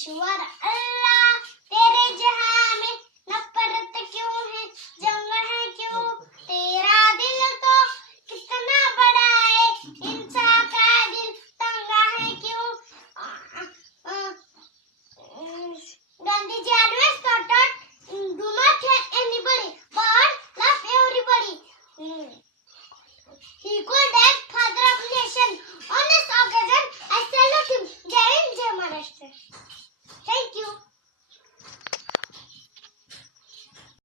ईश्वर अल्लाह तेरे जहां में नफरत क्यों है, जंग है क्यों, तेरा दिल तो कितना बड़ा है, इंसान का दिल तंगा है क्यों. Gandhiji always taught us, do not hate anybody but love everybody. He called as father of nation. On this occasion, I salute him. Jai Hind, Jai Maharashtra.